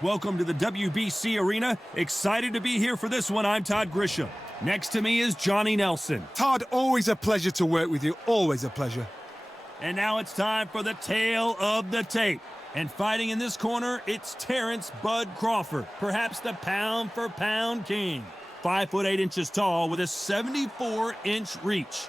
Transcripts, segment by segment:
Welcome to the WBC Arena. Excited to be here for this one. I'm Todd Grisham. Next to me is Johnny Nelson. Todd, always a pleasure to work with you. Always a pleasure. And now it's time for the tale of the tape. And fighting in this corner, it's Terrence Bud Crawford, perhaps the pound-for-pound king. 5 foot 8 inches tall with a 74-inch reach.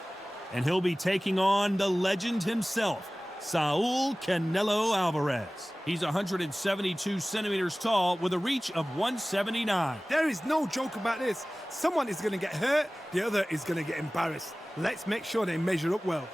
And he'll be taking on the legend himself, Saul Canelo Alvarez. He's 172 centimeters tall with a reach of 179. There is no joke about this. Someone is going to get hurt, the other is going to get embarrassed. Let's make sure they measure up well.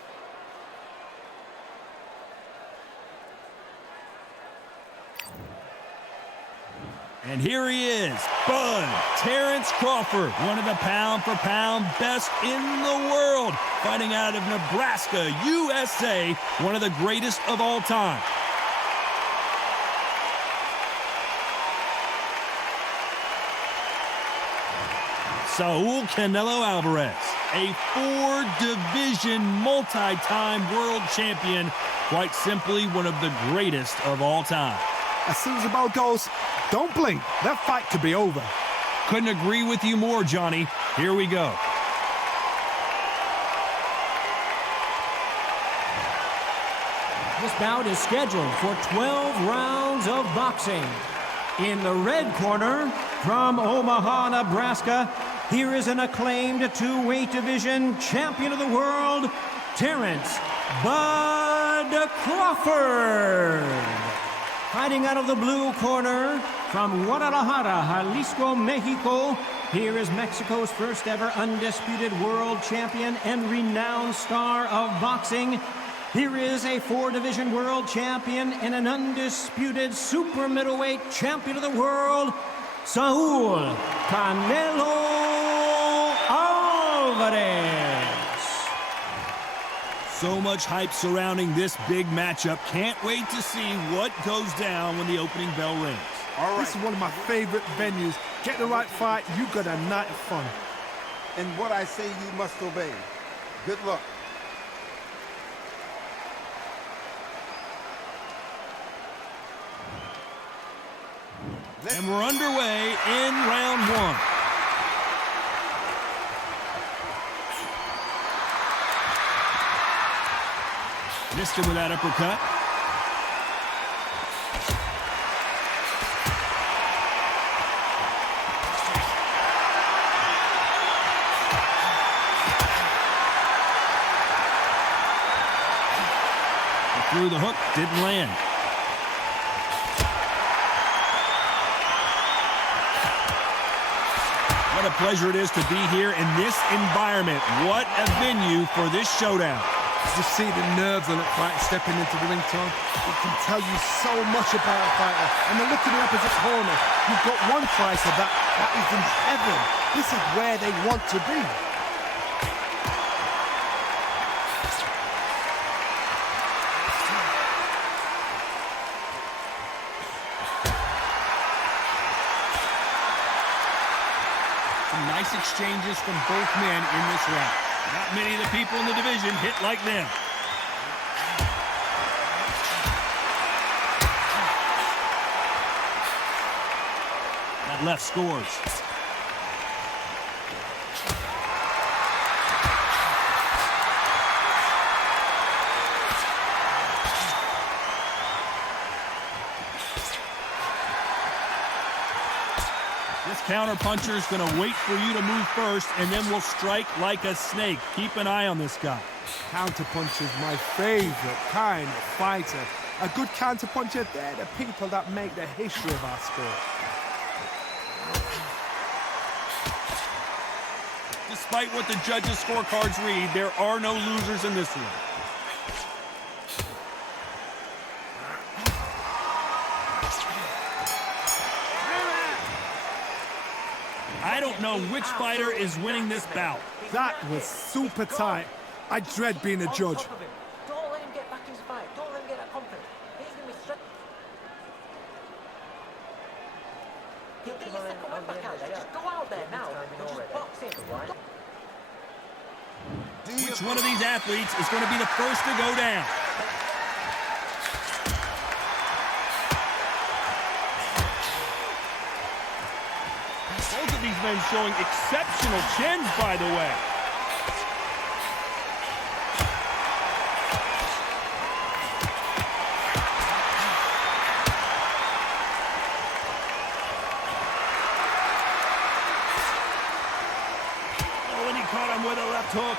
And here he is, Bud Terrence Crawford, one of the pound-for-pound best in the world, fighting out of Nebraska, USA, one of the greatest of all time. Saul Canelo Alvarez, a 4-division multi-time world champion, quite simply one of the greatest of all time. As soon as the bell goes, don't blink. That fight could be over. Couldn't agree with you more, Johnny. Here we go. This bout is scheduled for 12 rounds of boxing. In the red corner, from Omaha, Nebraska, here is an acclaimed two-weight division champion of the world, Terrence Bud Crawford. Fighting out of the blue corner, from Guadalajara, Jalisco, Mexico, here is Mexico's first ever undisputed world champion and renowned star of boxing. Here is a 4-division world champion and an undisputed super middleweight champion of the world, Saul Canelo Alvarez. So much hype surrounding this big matchup. Can't wait to see what goes down when the opening bell rings. All right. This is one of my favorite venues. Get the right fight, you got a night of fun. And what I say you must obey. Good luck. And we're underway in round one. Missed him with that uppercut. He threw the hook, didn't land. What a pleasure it is to be here in this environment. What a venue for this showdown. Just see the nerves on that fighter stepping into the ring, Tom. It can tell you so much about a fighter. And then look at the opposite corner. You've got one fighter that is in heaven. This is where they want to be. Some nice exchanges from both men in this round. Not many of the people in the division hit like them. That left scores. This counter-puncher is going to wait for you to move first, and then will strike like a snake. Keep an eye on this guy. Counter-puncher is my favorite kind of fighter. A good counter-puncher, they're the people that make the history of our sport. Despite what the judges' scorecards read, there are no losers in this one. I don't know which fighter is winning this bout. That was super tight. I dread being a judge. Don't let him get back in his fight. Don't let him get that confidence. He's going to be straight. He'll get your second win back out there. Just go out there now and just box him. Which one of these athletes is going to be the first to go down? Both of these men showing exceptional chins, by the way. Oh, and he caught him with a left hook.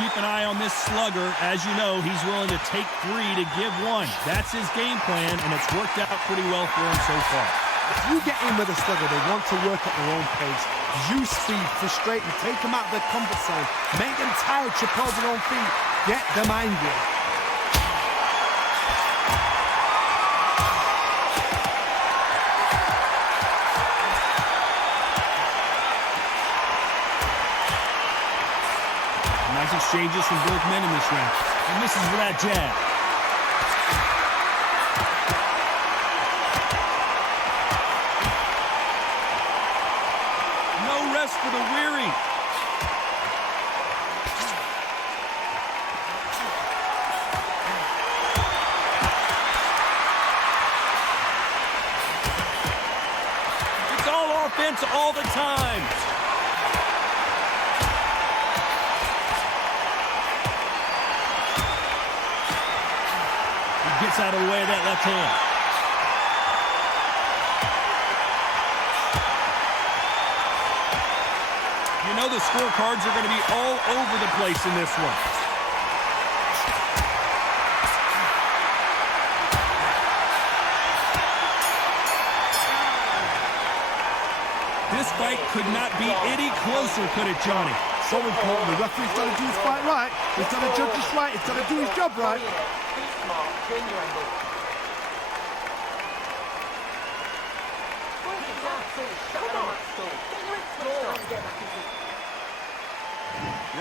Keep an eye on this slugger. As you know, he's willing to take 3 to give 1. That's his game plan, and it's worked out pretty well for him so far. If you get in with a slugger, they want to work at their own pace. Use speed, frustrate them, take them out of their comfort zone, make them tired, trip over their own feet, get them angry. Nice exchanges from both men in this round. And misses with that jab. No rest for the weary. It's all offense all the time. Gets out of the way of that left hand. You know the scorecards are going to be all over the place in this one. This fight could not be any closer, could it, Johnny? So important. The referee's got to do his fight right. He's got to judge this right. He's got to do his job right.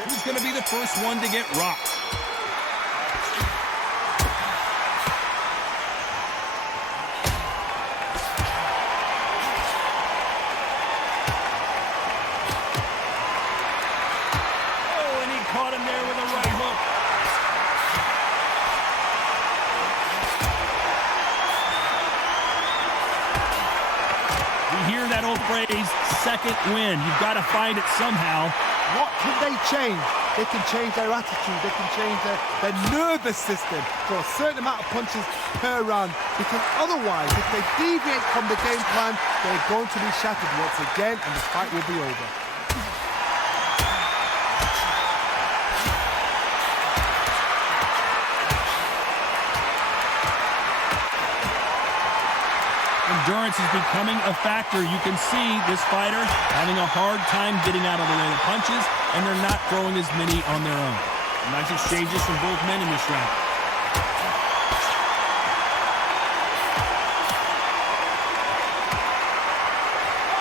Who's going to be the first one to get rocked? Oh, and he caught him there with a right hook. We hear that old phrase, second win. You've got to find it somehow. What can they change? They can change their attitude. They can change their nervous system for a certain amount of punches per round. Because otherwise, if they deviate from the game plan, they're going to be shattered once again, and the fight will be over. Endurance is becoming a factor. You can see this fighter having a hard time getting out of the way of punches, and they're not throwing as many on their own. Nice exchanges from both men in this round.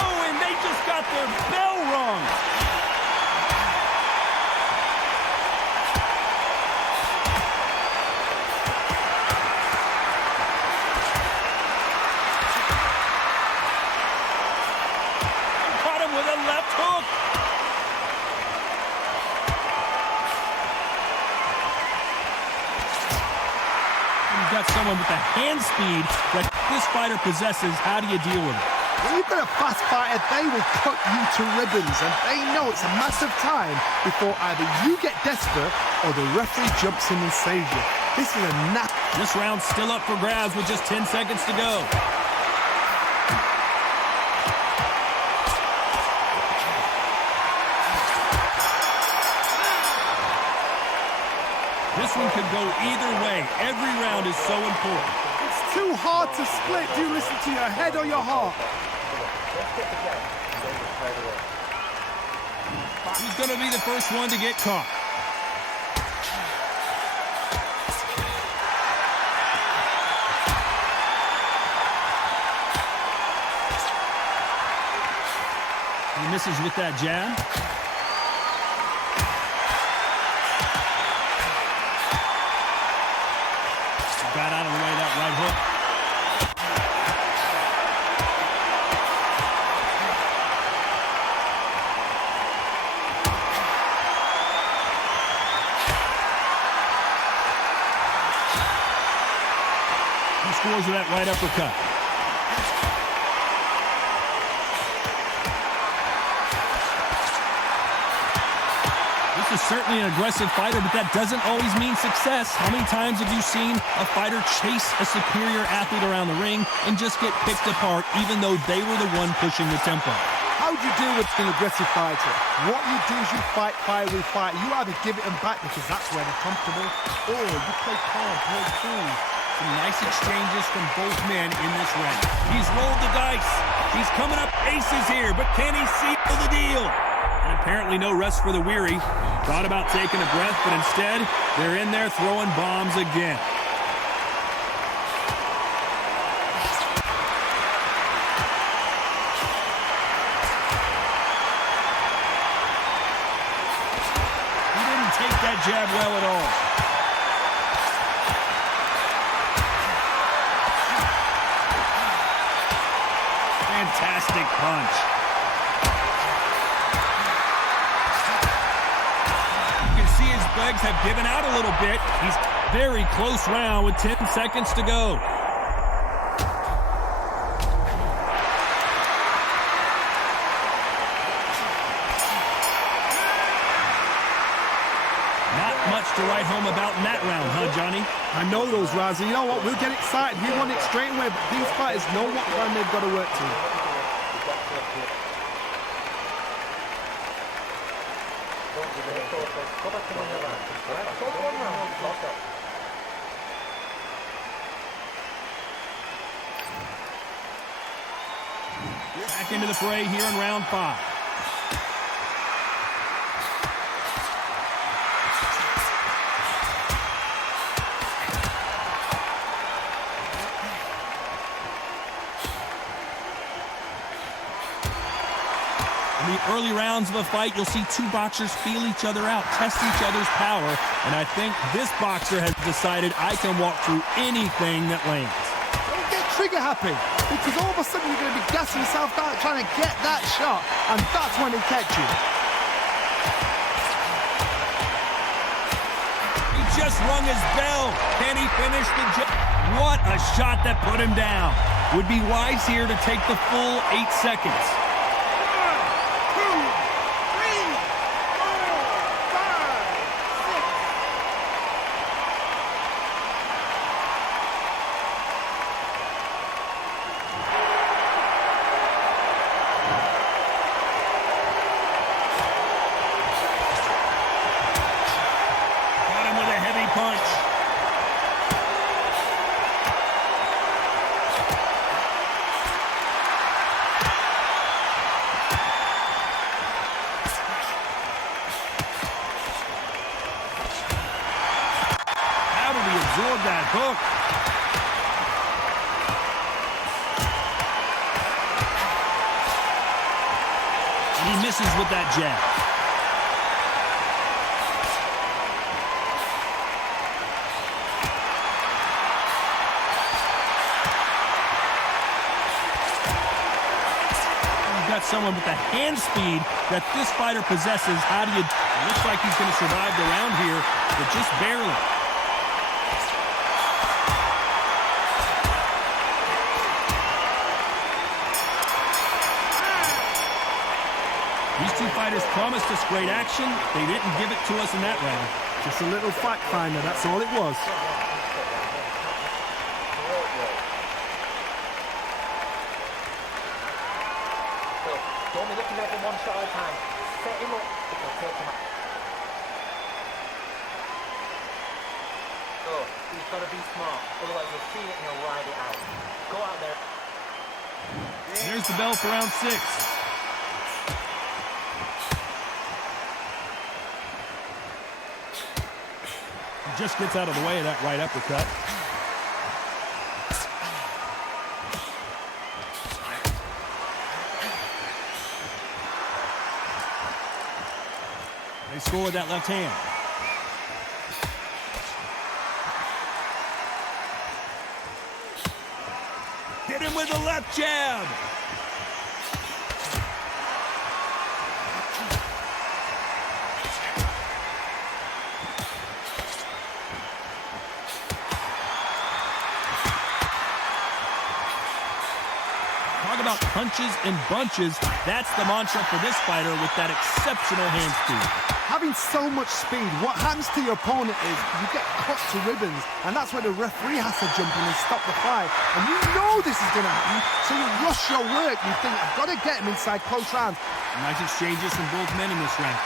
Oh, and they just got their bell rung. With a left hook. You've got someone with the hand speed that this fighter possesses. How do you deal with it? When you've got a fast fighter, they will cut you to ribbons, and they know it's a matter of time before either you get desperate or the referee jumps in and saves you. This is a This round's still up for grabs with just 10 seconds to go. This one could go either way. Every round is so important. It's too hard to split. Do you listen to your head or your heart? Who's going to be the first one to get caught? He misses with that jab. Got out of the way of that right hook. He scores with that right uppercut. This is certainly an aggressive fighter, but that doesn't always mean success. How many times have you seen a fighter chase a superior athlete around the ring and just get picked apart even though they were the one pushing the tempo? How do you deal with an aggressive fighter? What you do is you fight fire with fire. You either give it them back because that's where they're comfortable, or you play calm, play cool. Some nice exchanges from both men in this round. He's rolled the dice. He's coming up aces here, but can he seal the deal? And apparently no rest for the weary. Thought about taking a breath, but instead, they're in there throwing bombs again. He didn't take that jab well at all. Fantastic punch. See his legs have given out a little bit. He's very close round with 10 seconds to go. Not much to write home about in that round, huh, Johnny? I know those, Ryzen. You know what? We'll get excited. He won it straight away, but these fighters know what round they've got to work to. Back into the fray here in round 5. In the early rounds of a fight, you'll see two boxers feel each other out, test each other's power, and I think this boxer has decided I can walk through anything that lands. Don't get trigger happy, because all of a sudden you're going to be gassing yourself out trying to get that shot, and that's when they catch you. He just rung his bell. Can he finish the job? What a shot that put him down. Would be wise here to take the full 8 seconds. Punch. How did he absorb that hook? He misses with that jab. Got someone with the hand speed that this fighter possesses. How do you... It looks like he's going to survive the round here, but just barely. These two fighters promised us great action. They didn't give it to us in that round. Just a little fact finder, that's all it was. Don't be looking at him one shot at a time. Set him up, it'll take him out. So, he's got to be smart, otherwise you'll see it and you'll ride it out. Go out there. There's the bell for round 6. He just gets out of the way of that right uppercut. They score with that left hand. Hit him with the left jab. talk about punches and bunches, that's the mantra for this fighter with that exceptional hand speed. Having so much speed, what happens to your opponent is you get cut to ribbons, and that's where the referee has to jump in and stop the fight. And you know this is going to happen, so you rush your work. You think, I've got to get him inside close rounds. Nice exchanges from both men in this round.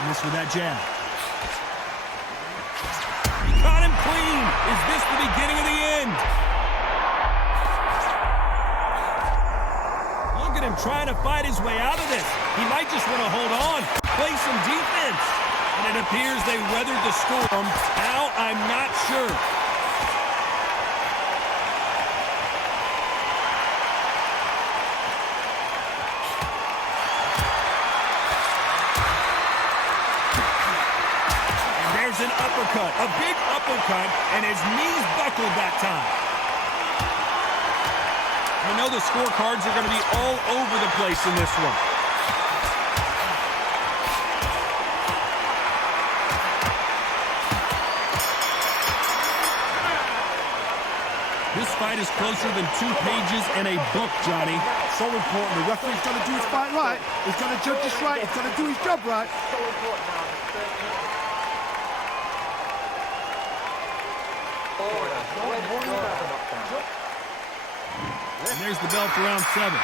And this with that jab. He caught him clean. Is this the beginning of the end? Look at him trying to fight his way out of this. He might just want to hold on, play some defense. And it appears they weathered the storm. How? I'm not sure. An uppercut, a big uppercut, and his knees buckled that time. I know the scorecards are going to be all over the place in this one. This fight is closer than 2 pages in a book, Johnny. So important. The referee's got to do his fight right. He's got to judge this right. He's got to do his job right. So important now. And there's the bell for round 7.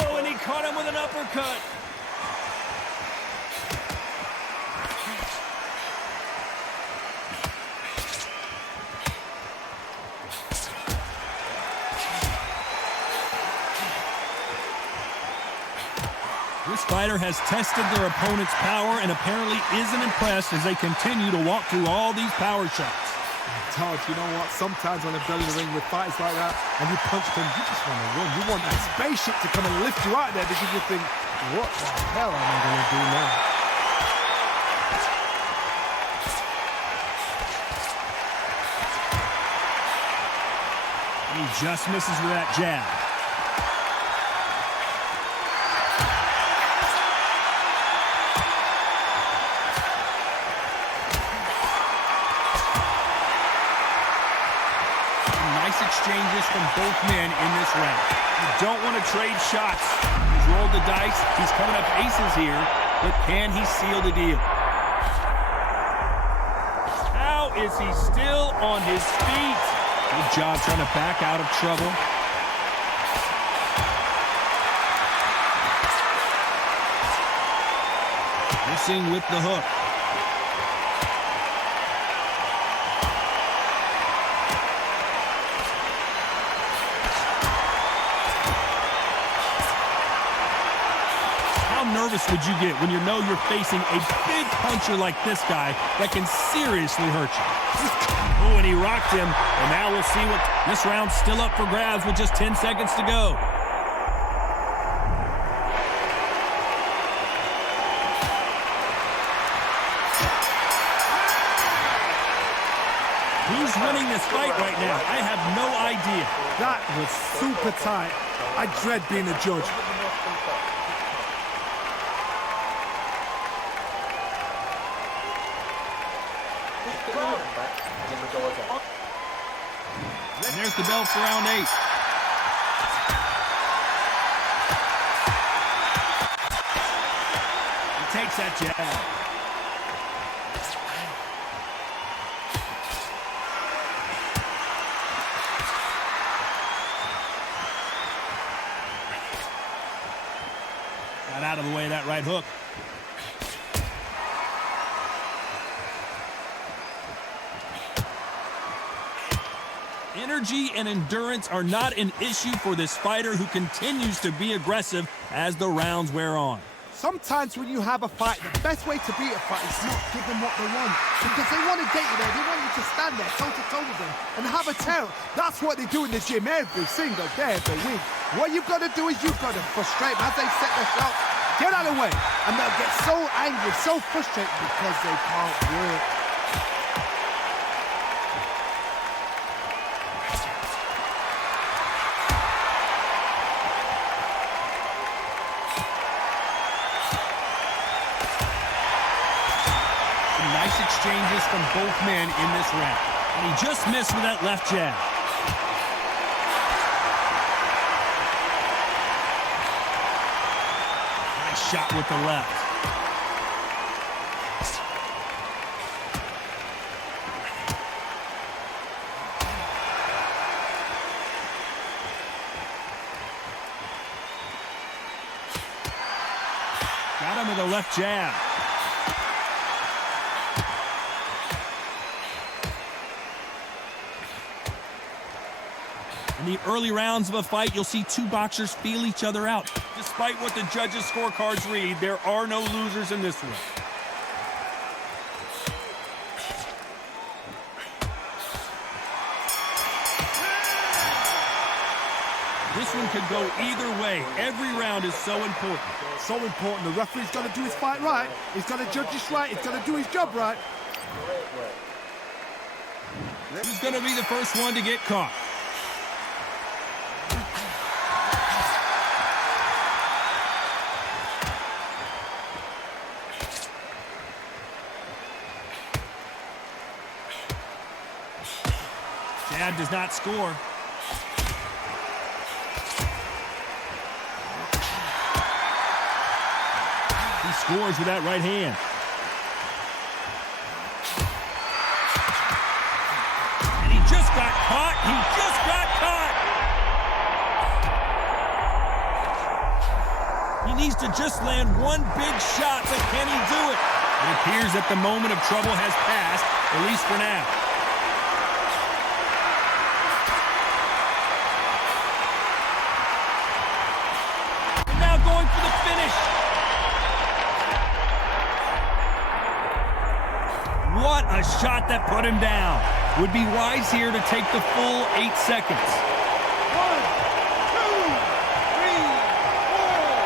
Oh, and he caught him with an uppercut. This fighter has tested their opponent's power and apparently isn't impressed as they continue to walk through all these power shots. Todd, you know what? Sometimes when I'm building a ring with fighters like that, and you punch them, you just want to run. You want that spaceship to come and lift you out there because you think, what the hell am I going to do now? He just misses with that jab. Exchanges from both men in this round. You don't want to trade shots. He's rolled the dice. He's coming up aces here, but can he seal the deal? How is he still on his feet? Good job trying to back out of trouble. Missing with the hook. How nervous would you get when you know you're facing a big puncher like this guy that can seriously hurt you? Oh, and he rocked him. And now we'll see what this round's still up for grabs with just 10 seconds to go. Who's winning this fight right now? I have no idea. That was super tight. I dread being a judge. And there's the bell for round 8. He takes that jab. Got out of the way of that right hook. Energy and endurance are not an issue for this fighter who continues to be aggressive as the rounds wear on. Sometimes when you have a fight, the best way to beat a fight is not give them what they want. Because they want to get you there. They want you to stand there toe-to-toe with them and have a tell. That's what they do in the gym every single day of the week. What you've got to do is you've got to frustrate them as they set their shot. Get out of the way. And they'll get so angry, so frustrated because they can't work. exchanges from both men in this round. And he just missed with that left jab. Nice shot with the left. Got him with a left jab. In the early rounds of a fight, you'll see two boxers feel each other out. Despite what the judges' scorecards read, there are no losers in this one. This one could go either way. Every round is so important. So important. The referee's got to do his fight right. He's got to judge this right. He's got to do his job right. Who's going to be the first one to get caught? Jab does not score. He scores with that right hand. And he just got caught. He just got caught. He needs to just land one big shot, but can he do it? It appears that the moment of trouble has passed, at least for now. And now going for the finish. What a shot that put him down. Would be wise here to take the full 8 seconds. 1, 2, 3, 4,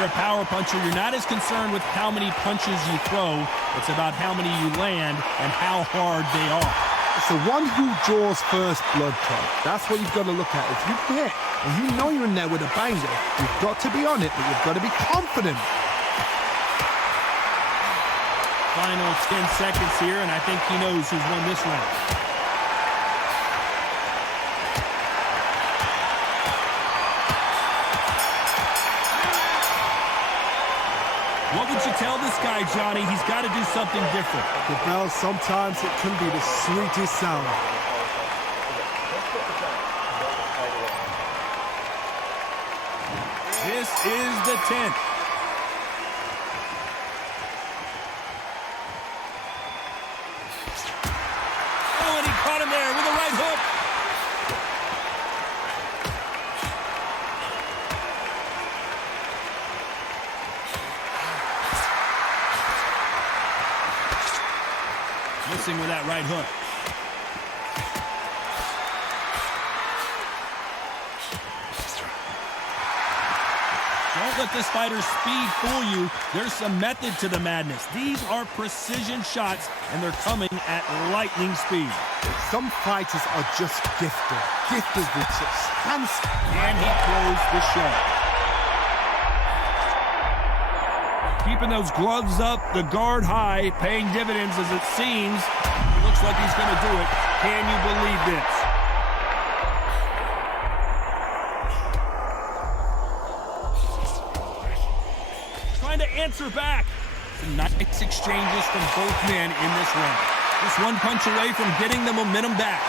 You're a power puncher. You're not as concerned with how many punches you throw. It's about how many you land and how hard they are. It's the one who draws first blood, Tom. That's what you've got to look at. If you hit and you know you're in there with a banger, you've got to be on it, but you've got to be confident. Final 10 seconds here, and I think he knows who's won this round. What would you tell this guy, Johnny? He's got to do something different. Well, sometimes it can be the sweetest sound. This is the 10th. Oh, and he caught him there with a right hook. Missing with that right hook. Don't let this fighter's speed fool you. There's some method to the madness. These are precision shots, and they're coming at lightning speed. Some fighters are just gifted. Gifted with just hands. And he closed the show. Keeping those gloves up, the guard high, paying dividends as it seems. It looks like he's going to do it. Can you believe this? Trying to answer back. Some nice exchanges from both men in this round. Just one punch away from getting the momentum back.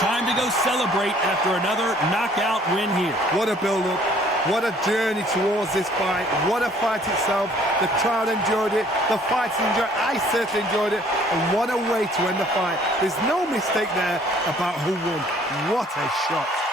time to go celebrate after another knockout win here. What a build-up. What a journey towards this fight. What a fight itself. The crowd enjoyed it. The fighters enjoyed it. I certainly enjoyed it. And what a way to end the fight. There's no mistake there about who won. What a shot.